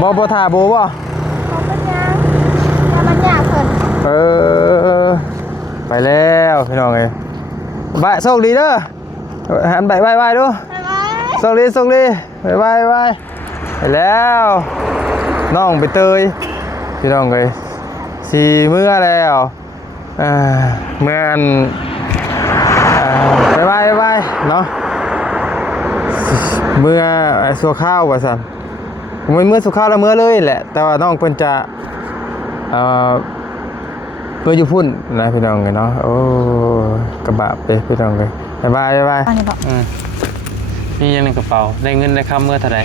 บ่ท่าโบบ่เขาเป็นยังแต่มันยากเกินไปแล้วพี่น้องเอ้ยบายโชคดีเด้อหันบายดูโชคดีบายไปแล้วน้องไปเตยพี่น้องเอ้ยสีเมื่อแล้วเมื่อบายเนาะเมื่อสัวข้าวว่าสันผมเมื่อสัวข้าวแล้วเมื่อเลยแหละแต่ว่าน้องเพิ่นจะเมื่ออยู่พุ่นนะพี่น้องเลยเนาะโอ้กระบะไปพี่น้องเลยบายนี่ยังในกระเป๋าได้เงินได้ค่าเมื่อเท่าไหร่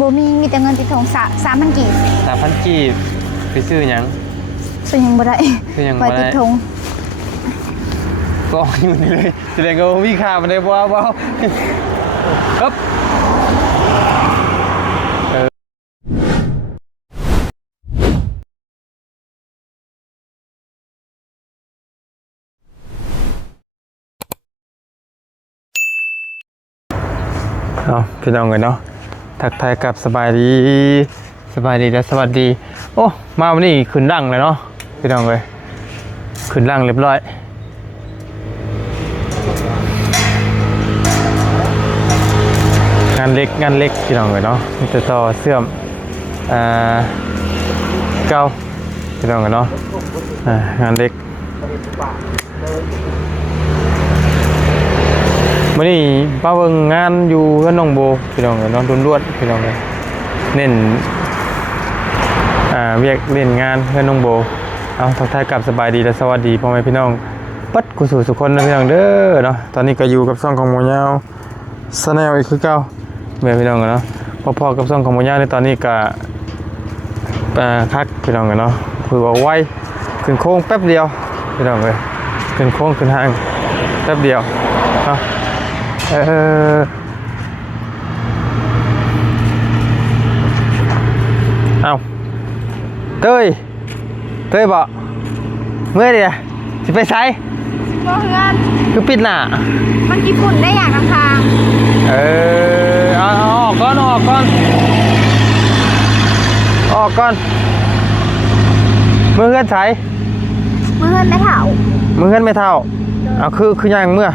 บ่มีแต่เงินติดถุง3,000 กีบ3,000 กีบไปซื้อยังบ่ได้ไว้ติดถุงก็อยู่นี่เลยแสดงว่ามีค่ามันได้บ่ครับพี่น้องเลยเนาะทักทายกับสบายดีและสวัสดีโอ้มาวันนี้ขึ้นดังเลยเนาะพี่น้องเลยขึ้นดังเรียบร้อยงานเล็กพี่น้องเลยเนาะมีแต่ต่อเสื่อมเก่าพี่น้องเลยเนาะงานเล็กมื่อนี้ป้าเบิ่งงานอยู่กับน้องโบพี่น้องเลยน้องล้วนพี่น้องเลยเน้นเรียกเล่นงานกับน้องโบเอาทักทายกับสบายดีและสวัสดีพ่อแม่พี่น้องปัดกุศลสุขคนนะพี่น้องเด้อเนาะตอนนี้ก็อยู่กับช่องของโมยาวสแนลอีกคือเก่าแม่พี่น้องเนาะพอกับช่องของโมยาวในตอนนี้ก็คักพี่น้องเนาะคือว่าไวขึ้นโค้งแป๊บเดียวพี่น้องเลยขึ้นโค้งขึ้นทางแป๊บเดียวเนาะเอาเต้ยบอกเมื่อเดียวจะไปไซบ่เฮือนคือปิดหน้ามันกี่ฝุ่นได้อย่างทางเอาออกก่อนเมื่อเฮือนไซเมื่อเฮือนไม่เท่าเอาคือยังเมื่อ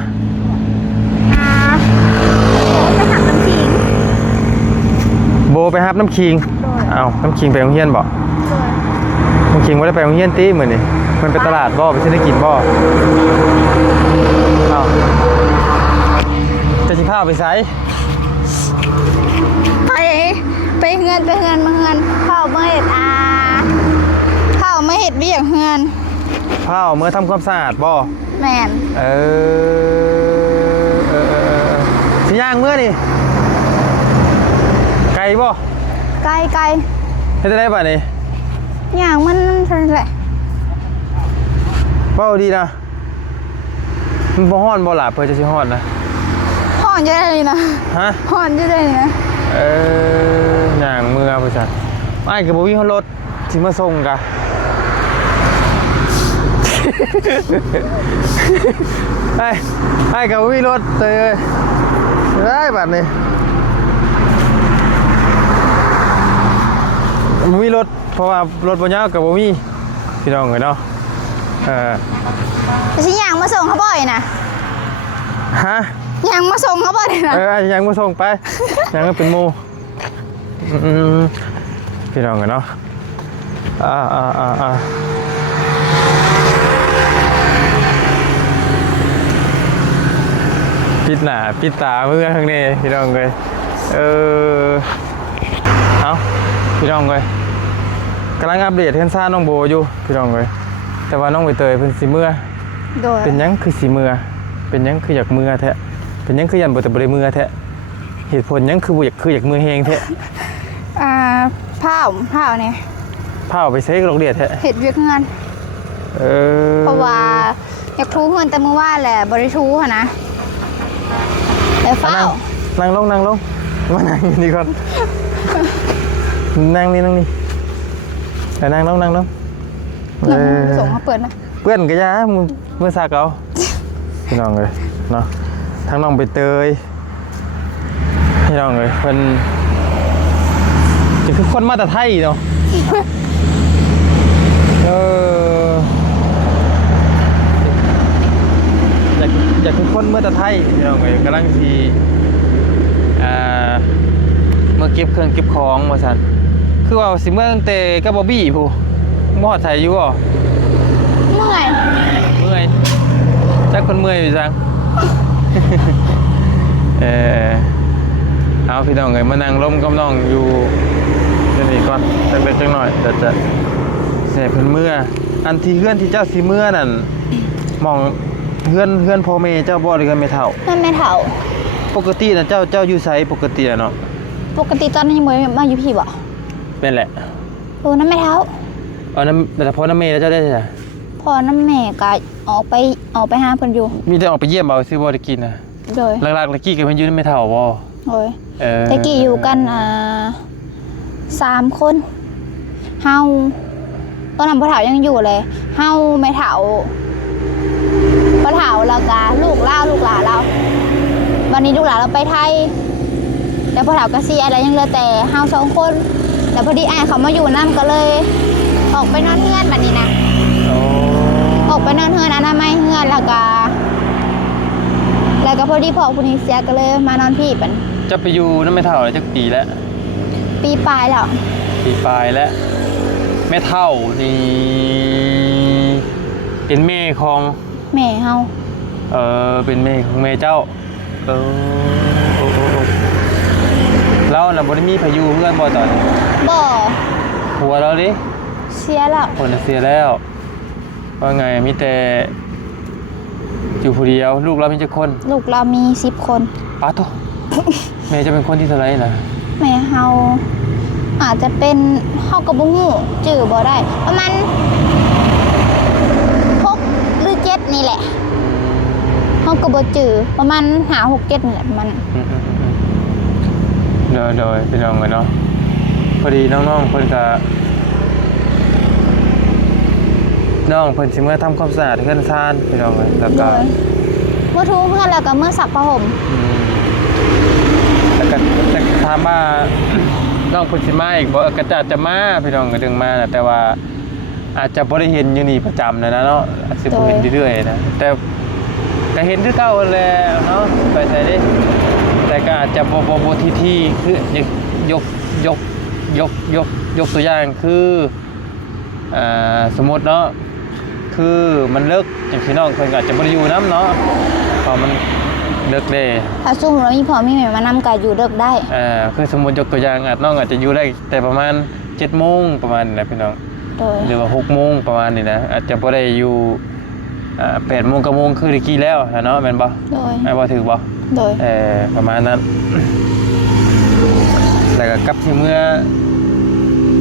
โบไปฮับน้ำคิงเอาน้ำคิงไปโรงเรียนบ่น้ำคิงว่าได้ไปโรงเรียนตีเหมือนนี่มันไปตลาดบ่ไปซื้อได้กินบ่เอาจะสิพาไปไสไปเฮือนมาเฮือนเข้าเมื่อเฮ็ดเบี้ยเฮือนเมื่อทำความสะอาดบ่แม่นสิย่างเมื่อนี่ไก่บ่ไก่ให้ได้ป่ะนี่อย่างมันนั่นแหละเบ้าดีนะมันบ่ฮ้อนบ่หล่ะเพื่อจะสิฮ้อนนะฮ้อนจะได้เลยนะฮะฮ้อนจะได้นะย่างเมื่อประชันไม่กับบ่มีรถสิมาส่งกะไอ้กับบ่มีรถเลยได้บัดนี้มีรถเพราะว่ารถบรรยากกับบ่มีพี่น้องเลยเนาะสิย่างมาส่งเขาบ่อยนะฮะย่างมาส่งเขาบ่อยนะย่างมาส่งไปย่างก็เป็นโมพี่น้องเลยเนาะปิดหน้าปิดตาเมื่อข้างในพี่น้องเลยเอาพี่น้องเลยกำลังอัปเดตเรื่องซ่าน้องโบอยู่พี่น้องเลยแต่ว่าน้องใบเตยเป็นสีเมื่อเป็นยังคือสีเมื่อเป็นยังคืออยากเมื่อแท้เป็นยังคือยันบ่แต่บ่ได้เมื่อแท้เหตุผลยังคือบ่อยากเมื่อแฮงแท้เผาเนี่ยเผาไปใช้กระโหลกเดียดแท้เห็ดเวียกเงินเพราะว่าอยากทูเงินแต่เมื่อว่าแหละบริทูค่ะนะแต่เฝ้านั่งลงมานั่งนี่ก่อนนั่งนี่แต่นั่งลงส่งมาเปิดนะเพื่อนก็ยาเมื่อซาเกาพี่น้องเลยเนาะทั้งน้องใบเตยพี่น้องเลยเป็นกิน คือคนมาแต่ไทยเนาะเอออยากคือคนเมื่อแต่ไทยพี่น้องเอ้ยกำลังสิเมื่อเก็บเครื่องเก็บของว่าซั่นคือว่าสิเมื่อตั้งแต่กับบอบบี้ผู้มอดไทยอยู่บ่ เมื่อย เมื่อยจักคนเมื่อยอยู่จัง เอาพี่น้องเอ้ยมานั่งล้มกับน้องอยู่เดี๋ยวนี้ก่อนจักเล็กจักหน่อยเดี๋ยวจะเสพเพิ่นเมื่ออันที่เฮือนที่เจ้าสิเมื่อนั่นมองเฮือนพ่อแม่เจ้าบ่หรือกันแม่เฒ่า นั่นแม่เฒ่า ปกติน่ะเจ้าอยู่ไสปกติอะเนาะ ปกติตอนนี้ยังมาอยู่พี่บ่ เป็นแหละ โอ้นั่นแม่เฒ่า เอาน้ำแต่พอน้ำเมย์แล้วเจ้าได้ใช่ พอน้ำแม่ก็ออกไปหาเพิ่นอยู่ มีแต่ออกไปเยี่ยมเอาซื้อบ่ได้กินนะ โดย หลักๆตะกี้ก็เพิ่นอยู่ในไม่เท่าบ่ โดยตะกี้อยู่กัน3 คนเฮาตอนนั้นพ่อเฒ่ายังอยู่เลยเฮาแม่เฒ่าพ่อเฒ่าแล้วก็ลูกหลานเราวันนี้ลูกหลานเราไปไทยแล้วพ่อเฒ่าก็เสียแล้วยังเหลือแต่เฮา2 คนแล้วพอดีอ้ายเขามาอยู่นำก็เลยออกไปนอนเฮือนบัดนี้นะ โอ้ ออกไปนอนเฮือนอนามัยเฮือนแล้วก็พอดีพ่อผู้นี้เสียก็เลยมานอนพี่เป็น จะไปอยู่น้ำไม่เท่าจักปีแล้ว ปีปลายแล้ว ปีปลายแล้วแม่เท่านี่เป็นแม่ของ แม่เฮา เป็นแม่ของแม่เจ้าโอ้แล้วน่ะบ่ได้มีพายุเพื่อนบ่ตอนนี้ บ่ ผัวเราดิ เสียแล้ว คนเสียแล้วว่าไงมีแต่อยู่ผู้เดียวลูกเรามีจักคน ลูกเรามี10 คน ป้าโต แม่จะเป็นคนที่เท่าไหร่นะ แม่เฮาอาจจะเป็นเฮาก็บ่ฮู้ชื่อบ่ได้ประมาณ6หรือ7นี่แหละเฮาก็บ่ชื่อประมาณ5 6 7นี่แหละประมาณนั้น โดยพี่น้องเลยเนาะพอดีน้องๆเพิ่นก็น้องเพิ่นสิเมื่อทำความสะอาดเฮือนซ่านพี่น้องเลยแล้วก็ เมื่อทูเพื่อนแล้วก็เมื่อสักผ้าห่ม แล้วก็จะถามว่า น้องเพิ่นสิมาอีกบ่ก็จะมาพี่น้องก็ดึงมานะแต่ว่าอาจจะบ่ได้เห็นอยู่นี่ประจำนะเนาะอาจสิบ่เห็นเรื่อยๆนะแต่ก็เห็นคือเก่าแหละเนาะไปไสเด้แต่ก็อาจจะบ่ที่คือยกตัวอย่างคือสมมุติเนาะคือมันเลิกอย่างที่น้องเพิ่นก็อาจจะบ่ได้อยู่นำเนาะพอมันเลิกเด้ ถ้าซุ่มแล้วมีพ่อมีแม่มานำก็อยู่เลิกได้ คือสมมุติยกตัวอย่างน้องอาจจะอยู่ได้แต่ประมาณ 7 โมงประมาณนี้นะพี่น้อง โดย หรือว่า 6 โมงประมาณนี้นะอาจจะบ่ได้อยู่8 โมง9 โมงคือตะกี้แล้วเนาะแม่นบ่ โดย บ่ถือบ่ โดย ประมาณนั้น แล้วก็กลับที่เมื่อ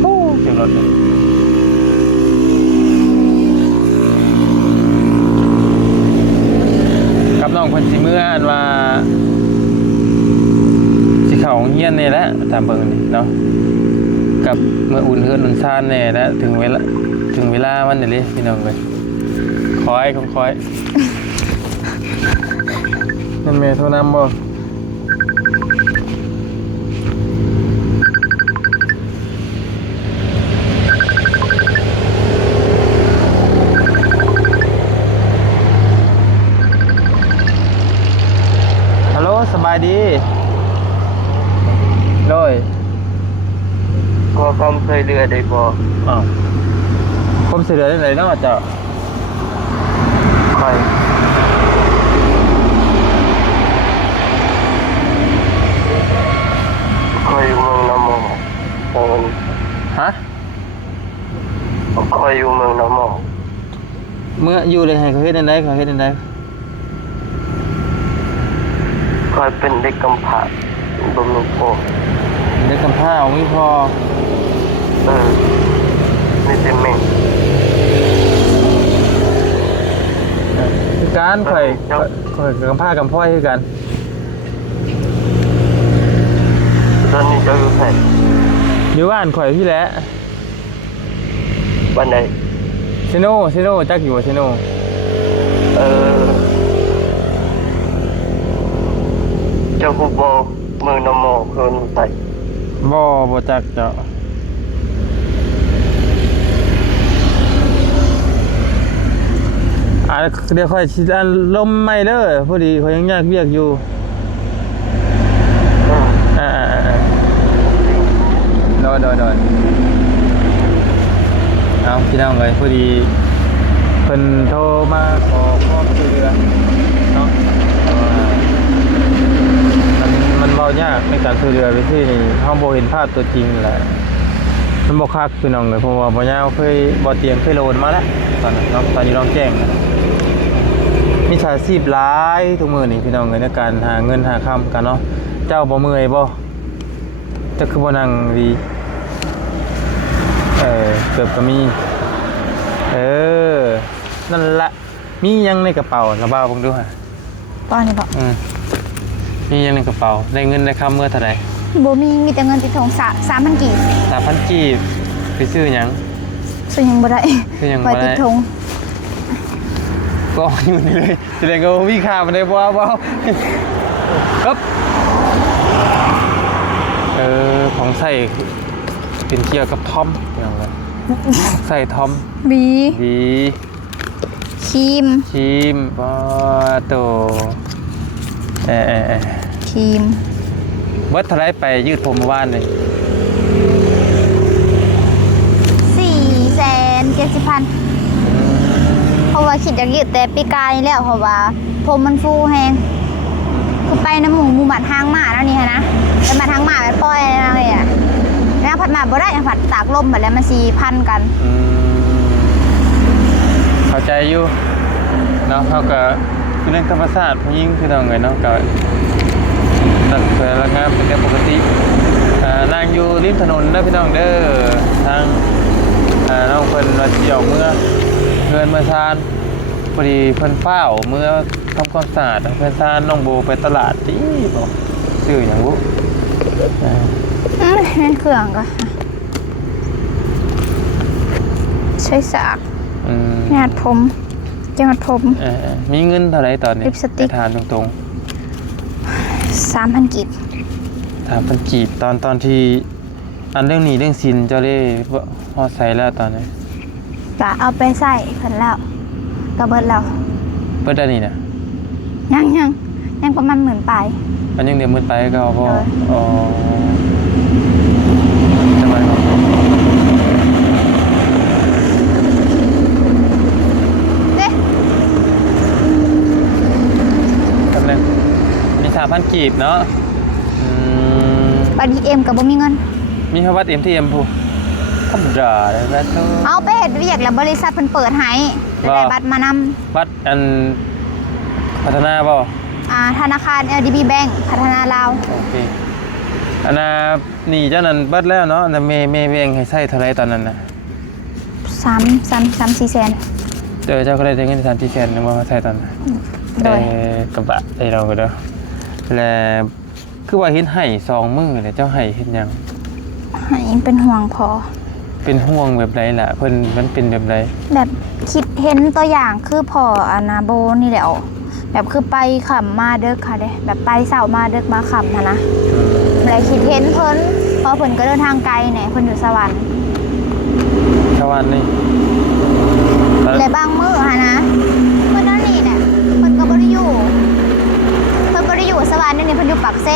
โอ้เจ็บรถเลยกับน้องเพิ่นสิเมื่ออันว่าสิเข้าโรงเรียนนี่แหละตามเบิ่งนี่เนาะกับเมื่ออุ่นเฮือนอุ่นซ่านแน่แล้วถึงเวลามันนี่เลยพี่น้องเอ้ยคอยนั่นแม่โทรนำบ่สบายดีโดย ก็ความเคยเรือได้บ่ ผมเสียได้ไหนเนาะเจ้า ค่อยอยู่เมืองน้ำหมอก ฮะ ค่อยอยู่เมืองน้ำหมอก เมื่ออยู่เลยให้เขาเฮ็ดได้เขาเฮ็ดได้ ค่อยเป็นเด็กกำพร้าบ่มีพ่อ เด็กกำพร้าไม่พอ มีแต่แม่ คือการข่อยกำพร้ากำพ่อยคือกัน ตอนนี้เจ้าอยู่ไส อยู่บ้านข่อยพี่แหละ บ้านใด ซิโนจักอยู่ซิโน เจ้าผู้บ่เมืองน้ำหมอกเพิ่นไส บ่จักเจ้า เดี๋ยวค่อยสิอันลมใหม่เด้อพอดีเขายังยากเวียกอยู่อ่าโดนเอาพี่น้องเลยพอดีเพิ่นโทรมาขอความช่วยเหลือเนาะมันเบายากในการช่วยเหลือไปที่นี่เฮาบ่เห็นภาพตัวจริงแหละมันบ่คักพี่น้องเลยเพราะว่าบ่ยาวเคยบ่เตรียมเคยโหลดมาแล้วตอนนั้นเนาะตอนนี้ลองแจ้งนะมีสาชีพหลายทุกมื้อนี่พี่น้องเลยในการหาเงินหาค่ำกันเนาะเจ้าบ่เมื่อยบ่จะคือบ่นั่งดีเกือบก็มีนั่นละมียังในกระเป๋าระบ้าผมดูฮะ ป้อนนี่บอก มียังในกระเป๋าได้เงินได้ค่าเมื่อเท่าไหร่ โบมีแต่เงินติดทง3,000 กีบ 3,000 กีบไปซื้อยัง ซื้อยังบ่ได้ ซื้อยังบ่ ไว้ ได้ ติดทง ก็อยู่นี่เลยแสดงว่ามีค่ามันได้บ่าวครับของใส่เป็นเกี่ยวกับทอมอย่างไรใส่ทอม บี ดี ครีม ชิมป้าโตครีม เบิดเท่าไรไปยืดผมเมื่อวานเลย 470,000เพราะว่าคิดอยากยืดแต่ปีกายนี่แล้วเพราะว่าผมมันฟูแฮงคือไปน้ำหมูหมัดทางหมาแล้วนี่ฮะนะไปมาทางหมาไปปล่อยอะไรอ่ะแล้วผัดหมาบ่ได้ผัดตากลมแบบแล้วมัน4,000กัน เข้าใจอยู่เนาะเขาก็คือเรื่องธรรมชาติผู้หญิงคือทำไงเนาะก็ตัดเสือละงามเป็นเรื่องปกตินางอยู่ริมถนนนะพี่น้องเด้อทางน้องเพิ่นมาเที่ยวเมื่อเงินเมื่อซานพอดีเพิ่นเฝ้าเมื่อทำความสะอาดเพิ่นซานน้องโบไปตลาดที่บอกซื้ออย่างบุนั่นเครื่องก็ใช้สากงานผมจังหวัดผมมีเงินเท่าไหร่ตอนนี้ ลิปสติก ทานตรงๆ3,000 กีบ3,000 กีบตอนที่อันเรื่องนี้เรื่องสินเจ้าได้พอใส่แล้วตอนนี้จะเอาไปใส่เพิ่นแล้วก็เบิดแล้วเบิดได้นี่นะยังประมาณ10,000ปลายอันยังเดี๋ยว10,000ไปก็พออ๋อจังไรครับกำลังมี3,000 กีบเนาะบัตร ATM กับบ่มีเงินมีคำว่า ATM ผู้ธรรมดาเลยนะเธอเอาไปเฮ็ดเวียกแล้วบริษัทเพิ่นเปิดให้ได้บัตรมานำบัตรอันพัฒนาบ่ธนาคาร LDB Bank พัฒนาลาวโอเคอันน่ะนี่เจ้านั้นบัตรแล้วเนาะแต่เมย์เองให้ใช้เท่าไรตอนนั้นน่ะ3-4 แสนเจ้าก็ได้เงิน3-4 แสนนึงมาใช้ตอนนั้นกระบะไอ้เราก็เด้อแล้วคือว่าเห็นไห้2 มื้อเลยเจ้าไห้เฮ็ดหยังไห้เป็นห่วงพอเป็นห่วงแบบไรล่ะเพิ่นมันเป็นแบบไรแบบคิดเห็นตัวอย่างคือพออนาโบนี่แหละแบบคือไปขับมาเด้อค่ะเด้แบบไปเช้ามาเด้อมาขับนะอะไรคิดเห็นเพิ่นพอเพิ่นก็เดินทางไกลเนี่ยเพิ่นอยู่สวรรค์นี่และบางมื้อค่ะนะเพิ่นนั่นนี่เนี่ยเพิ่นก็บ่ได้อยู่สวรรค์นี่เพิ่นอยู่ปากเซ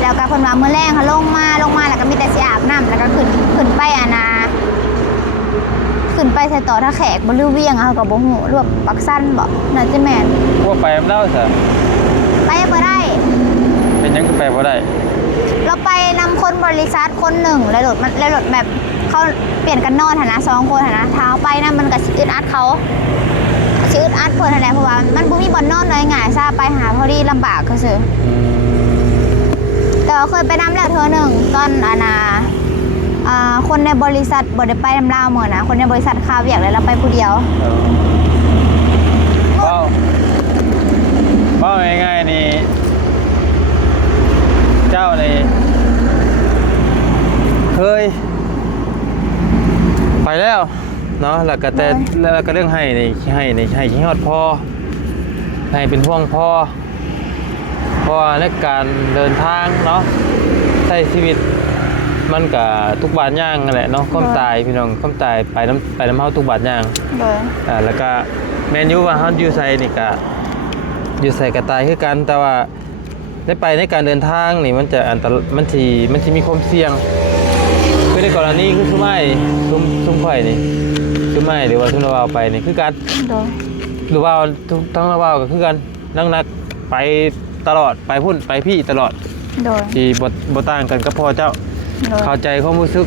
แล้วก็เพิ่นว่ามื้อแรงค่ะลงมาแล้วก็มีแต่สิอาบน้ำแล้วก็ขึ้นไปขึ้นไปใส่ต่อท่าแขกบ่ลือเวียงก็บ่ฮู้รวบปักสั้นบ่น่าจะแม่นว่าไปมันเล่าซะไปบ่ได้เป็นหยังก็ไปบ่ได้เราไปนำคนบริษัทคนหนึ่งแล้วรถแบบเขาเปลี่ยนกันนอนนะ2 คนนะเท้าไปนะมันก็สิอึดอัดเขาสิอึดอัดเพิ่นนั่นแหละเพราะว่ามันบ่มีบ่อนนอนเลยง่ายซะไปหาพอดีลำบากก็ซื่อแต่เคยไปนำแล้วเธอหนึ่งตอนคนในบริษัทบ่ได้ไปนำลาวเหมือนนะคนในบริษัทคาเวียกเลยเราไปผู้เดียวบ้าง่ายๆนี่เจ้านี่เคยไปแล้วเนาะแล้วก็แต่แล้วก็เรื่องให้ขี้ฮอดพ่อให้เป็นห่วงพ่อในการเดินทางเนาะใช้ชีวิตมันก็ทุกบาทย่างนั่นแหละเนาะความตายพี่น้องความตายไปน้ำเฮาทุกบาทย่างแล้วก็ แมนยูว่าเฮาอยู่ไสนี่ก็อยู่ไสก็ตายคือกันแต่ว่าได้ไปในการเดินทางนี่มันจะอันตรมันสิมีความเสี่ยงคือในกรณีคือซุไม้ซุข่อยนี่ซุไม้หรือว่าซุนาวาไปนี่คือกัน โดย หรือว่าทั้งนาวาก็คือกันนักไปตลอดไปพุ่นไปพี่ตลอด โดย ที่บ่ต่างกันกับพ่อเจ้า โดย เข้าใจความรู้สึก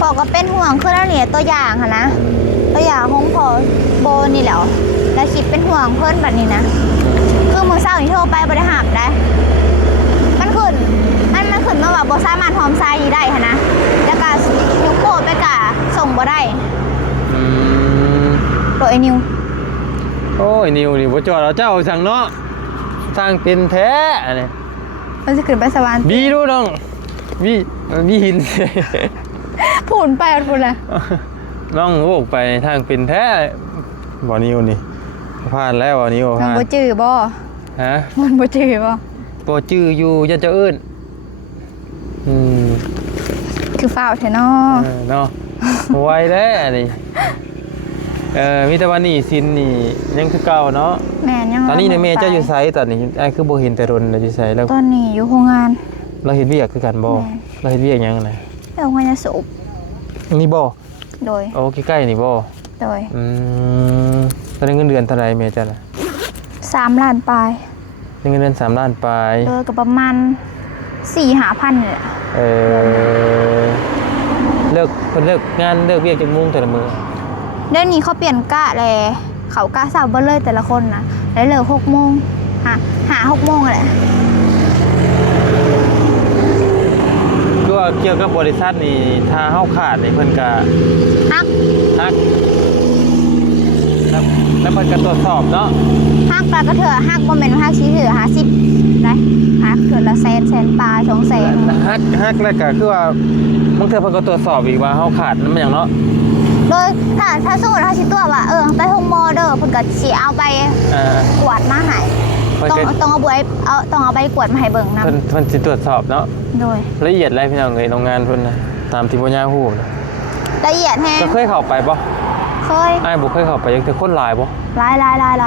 พ่อก็เป็นห่วงคือแล้วเนี่ยตัวอย่างค่ะนะตัวอย่างของพ่อโบนี่แหละแล้วคิดเป็นห่วงเพิ่นแบบนี้นะคือมื้อเช้านี่โทรไปบ่ได้หับได้มันขึ้นมาว่าบ่สามารถหอมทรายอยู่ได้ค่ะนะแล้วก็ยกโปรไปกะส่งบ่ได้ อืม โปรไอ้นิว โอ้ยนิวนี่บ่จอดเอาเจ้าสั่งเนาะสร้างเป็นแท้อันนี้ มันสิขึ้นไปสวรรค์ บีดูน้องบีหิน พูนไปพูนละ น้องโบกไปทางเป็นแท้บ่นิวนี่ผ่านแล้วบ่นิว มัน ผ่าน บ่จื้อบ่ ฮะ มันบ่จื้อบ่ บ่จื้ออยู่ยันเจ้าเอิ้นอืม คือฟ้าวแท้เนาะ เนาะไวแล้วอันนี้มีแต่ว่านี่สินนี่ยังคือเก่าเนาะ แม่นยัง ตอนนี้เนี่ยแม่เจ้าอยู่ไสตอนนี้ไอ้คือบ่เห็นแต่รนแล้วอยู่ไสแล้ว ตอนนี้อยู่โรงงาน เราเฮ็ดเวียกคือกันบ่ แม่ เราเฮ็ดเวียกหยังน่ะ แล้วมันจะสูบ นี่บ่ โดย โอ้ใกล้ๆนี่บ่ โดย ตอนนี้เงินเดือนเท่าไหร่แม่จ้ะน่ะ 3 ล้านปลาย เงินเดือน3ล้านปลาย โดยก็ประมาณ 4-5,000นี่แหละ เลิกเพิ่นเลิกงานเลิกเวียกจักโมงแต่ละมื้อ เดี๋ยวนี้เขาเปลี่ยนกะแลเขากะเช้าเบ่เลยแต่ละคนนะได้เลิก6 โมงหา6 โมงแหละ คือว่าเกี่ยวกับบริษัทนี่ถ้าเฮาขาดนี่เพิ่นก็ ฮัก ฮักแล้วเพิ่นก็ตรวจสอบเนาะ ฮักปลากระเถื่อฮักบ่แม่นฮักชี้ถือ50ได้ฮักเถื่อละแสนปลา200,000 ฮักแล้วก็คือว่าบางเทื่อเพิ่นก็ตรวจสอบอีกว่าเฮาขาดนำหยังเนาะ โดยถ้าสมมุติเฮาสิตัวว่าไปโรงหมอเด้อเพิ่นก็สิเอาไป กวดมาให้ เพิ่น ต้องเอาใบต้องเอาใบกวดมาให้เบิ่งนำ เพิ่นสิตรวจสอบเนาะ โดย ละเอียดเลยพี่น้องเอ้ยโรงงานเพิ่นน่ะตามที่บ่ย่าฮู้นะ ละเอียดแฮง จะเคยเข้าไปบ่ เคย อ้ายบ่เคยเข้าไปยังแต่คนหลายบ่ หล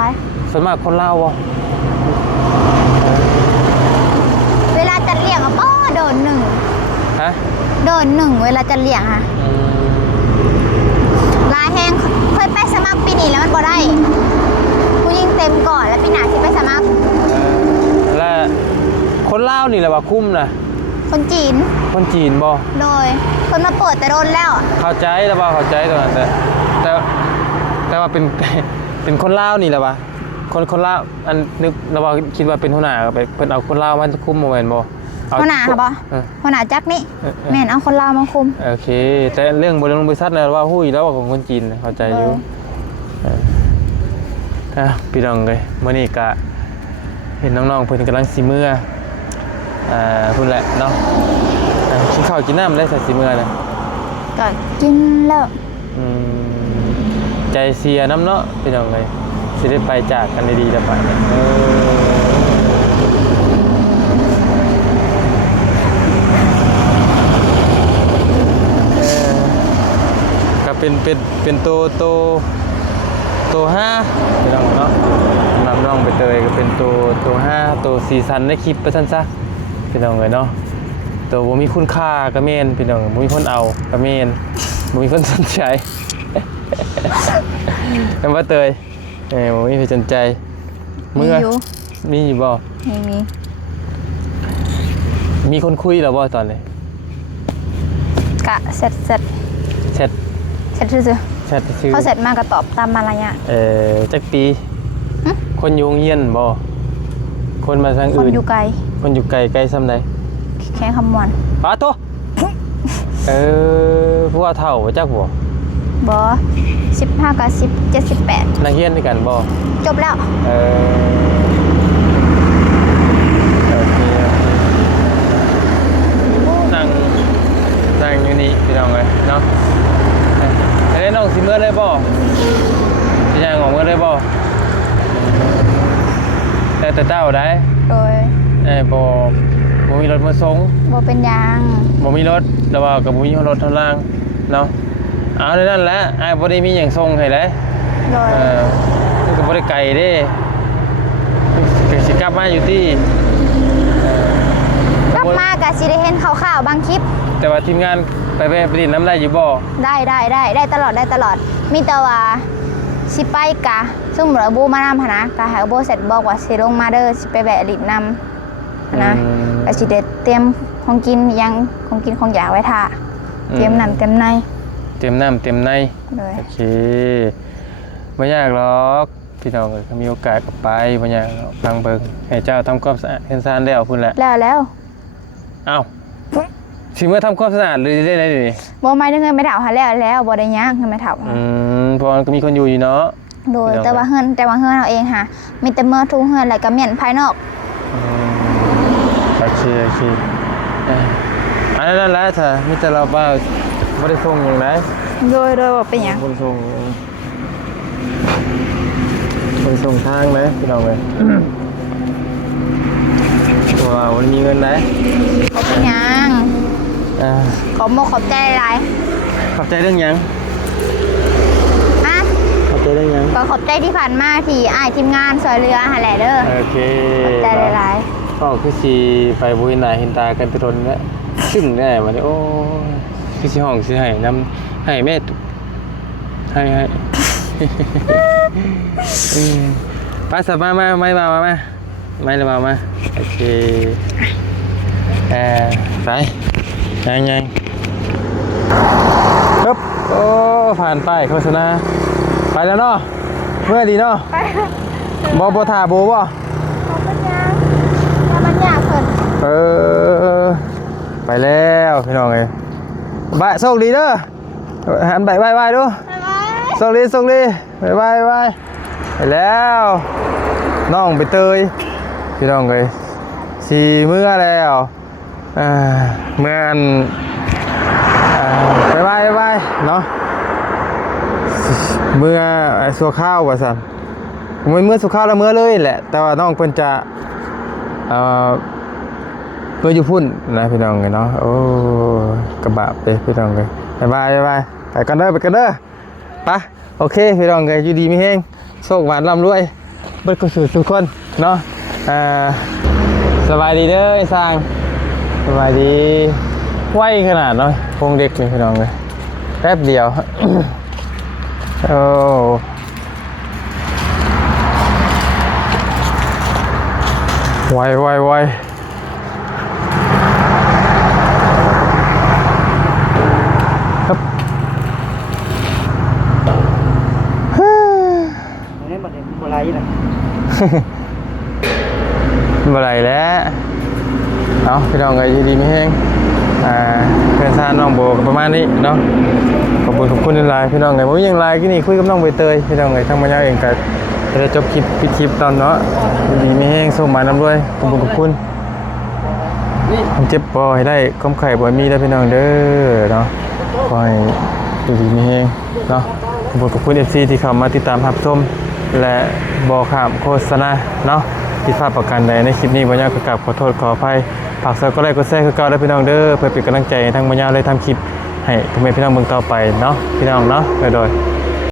าย ส่วนมากคนลาวบ่ เวลาจัดเลี้ยงอ่ะป้อเดินหนึ่ง ฮะ เดินหนึ่งเวลาจัดเลี้ยงค่ะหลายแฮงเคยไปสมัครปีนี้แล้วมันบ่ได้ผู้ยิงเต็มก่อนแล้วปีหน้าสิไปสมัคร และคนลาวนี่แหละว่าคุ้มนะ คนจีน คนจีนบ่ โดยคนมาเปิดแต่โดนแล้ว เข้าใจแล้วว่าเข้าใจตรงนั้นแต่ว่าเป็น เป็นคนลาวนี่แหละว่าคนลาวอันนึกแล้วว่าคิดว่าเป็นหัวหน้าก็ไปเพิ่นเอาคนลาวมาคุมบ่แม่นบ่เอ หัวหน้าค่ะบ่ เออ หัวหน้าจักนี่แม่นเอาคนลาวมาคุม โอเค แต่เรื่องบริษัทนะว่าฮู้อยู่แล้วว่าของคนจีนเข้าใจอยู่พี่น้องเอ้ยมื้อนี้ก็เห็นน้องๆเพิ่นกำลังสิมื้อพุ่นแหละเนาะกินข้าวกินน้ำได้สักสิมื้อน่ะ ก็กินแล้ว ใจเสียน้ำเนาะพี่น้องเลยสิได้ไปจากกันดีๆแล้วไปเนี่ยก็เป็นตัวห้าพี่น้องเนาะนำน้องไปเตยก็เป็นตัวห้าตัวสีสันในคลิปไปสั้นซะพี่น้องเลยเนาะตัวบ่มีคุณค่ากระเมนพี่น้องบ่มีคนเอากระเมนบ่มีคนสนใจ คำว่าเตยผมไม่เคยสนใจเมื่อมีอยู่บ่ มีคนคุยหรอบ่ตอนนี้ กะเสร็จ แชท ซื่อ แชทชื่อ เขาเสร็จมาก็ตอบตามมารยาท จักปีคนอยู่โรงเรียนบ่คนมาทาง คน อื่น อยู่ไกล คนอยู่ไกลไกลซ้ำใด แค่คำมวน ป้าโตผู้ว่าเฒ่าจักบ่ บ่15กับ10 78 นักเรียนด้วยกันบ่ จบแล้ว โอเคนั่งอยู่นี่พี่น้องเลยเนาะได้น้องสิเมื่อได้บ่สิย่างออกเมื่อได้บ่แต่เจ้าได้ โดย บ่มีรถมาส่ง บ่เป็นหยัง บ่มีรถแล้วว่าก็บ่มีรถทางล่างเนาะเอาในนั้นแหละอ้ายบ่ได้มีหยังส่งให้เลย โดย มันก็บ่ได้ไกลเด้ก็สิกลับมาอยู่ที่ กลับมาก็สิได้เห็นข่าวๆบางคลิป แต่ว่าทีมงานไปแวะไปดินน้ำได้อยู่บ่ ได้ตลอดมีแต่ว่าสิไปกะซึ่งเหมือนโบมานำหนนะกะหาโบเสร็จบอกว่าสิลงมาเด้อสิไปแวะลิดนำนะก็สิได้เตรียมของกินยังของกินของอยากไว้ท่าเตรียมน้ำเตรียมใน เต็มน้ำเต็มใน เลย โอเคไม่ยากหรอกพี่น้องเอ้ยถ้ามีโอกาสก็ไปไม่ยากหรอกฟังเบิ่งให้เจ้าทำความสะอาดเฮ็ดซานแล้วพุ่นแหละ แล้ว เอ้าสิเมื่อทำความสะอาดหรือได้ไรนี่ โบไม่ได้เงินไม่เถาหาแล้วบ่ได้ย่างเงินไม่เถา เพราะมันก็มีคนอยู่เนาะ โดยแต่ว่าเฮือนเราเองค่ะมีแต่เมื่อทุกเฮือนอะไรก็เมียนภายนอก โอเคอันนั้นแหละเถอะมีแต่เราบ้าไม่ได้ส่งอย่างไร โดยว่าเป็นอย่าง คนส่งทางไหมพี่น้องเลยว้าวมันมีเงินไหม บ่เป็นหยังขอโมขอบใจหลาย ขอบใจเรื่องยัง ฮะ ขอบใจเรื่องยัง ก็ขอบใจที่ผ่านมาที่อ้ายทีมงานซอยเรือหาแหละเด้อ โอเค ขอบใจหลาย ก็คือสีไปบุญนาเห็นตากันตรนแล้วซึ่งแน่วันนี้โอ้คือสีห้องสีให้นำให้แม่ให้ไปสับมาไม่เบามาไม่เลยเบามาโอเคไปยังปึ๊บโอ้ผ่านไปโฆษณาไปแล้วเนาะเมื่อดีเนาะ ๆไป บ่ถ่าโบบ่ ขอบคุณยังถ้ามันยากเพิ่น ไปแล้วพี่น้องเอ้ยบายโชคดีเด้อหันบายดู บ๊ายบาย โชคดีบายไปแล้วน้องไปเตยพี่น้องเอ้ยสีเมื่อแล้วเมื่ออันบายเนาะเมื่อสัวข้าวว่าซั่นเมื่อสัวข้าวแล้วเมื่อเลยแหละแต่ว่าน้องเพิ่นจะเมื่ออยู่พุ่นนะพี่น้องเลยเนาะโอ้กระบะไปพี่น้องเลยบายไปกันเด้อไปโอเคพี่น้องเลยอยู่ดีมีแห้งโชคหวานร่ำรวยเบิดกุศลทุกคนเนาะสบายดีเด้อไอ้สร้างสบายดีไวขนาดเนาะพงเด็กนี่พี่น้องเลยแป๊บเดียว โอ้ไวครับ นี่มันเป็นอะไรนะ บ่ไรแล้วเอาพี่น้องก็ดีไม่แห้งเพื่อนซานน้องโบประมาณนี้เนาะขอบคุณหลายพี่น้องไงผมยังไลน์ที่นี่คุยกับน้องใบเตยพี่น้องไงทั้งมาเจ้าเองก็จะจบคลิปปิดคลิปตอนเนาะดีไม่แห้งส่งมาน้ำด้วยขอบคุณผมเจ็บปอให้ได้ก้มไข่บ่มีได้พี่น้องเด้อเนาะขอให้ดีไม่แห้งเนาะขอบคุณ FC ที่เข้ามาติดตามรับชมและบอกข้ามโฆษณาเนาะผิดพลาดประการใดในคลิปนี้บ่ยาวก็กราบขอโทษขออภัยฝากซับก็ไลค์กดแชร์คือเก่าแล้วพี่น้องเด้อเพื่อเป็นกำลังใจให้ทางบ่ยาวเลยทำคลิปให้พ่อแม่พี่น้องเบิ่งต่อไปเนาะพี่น้องเนาะโดย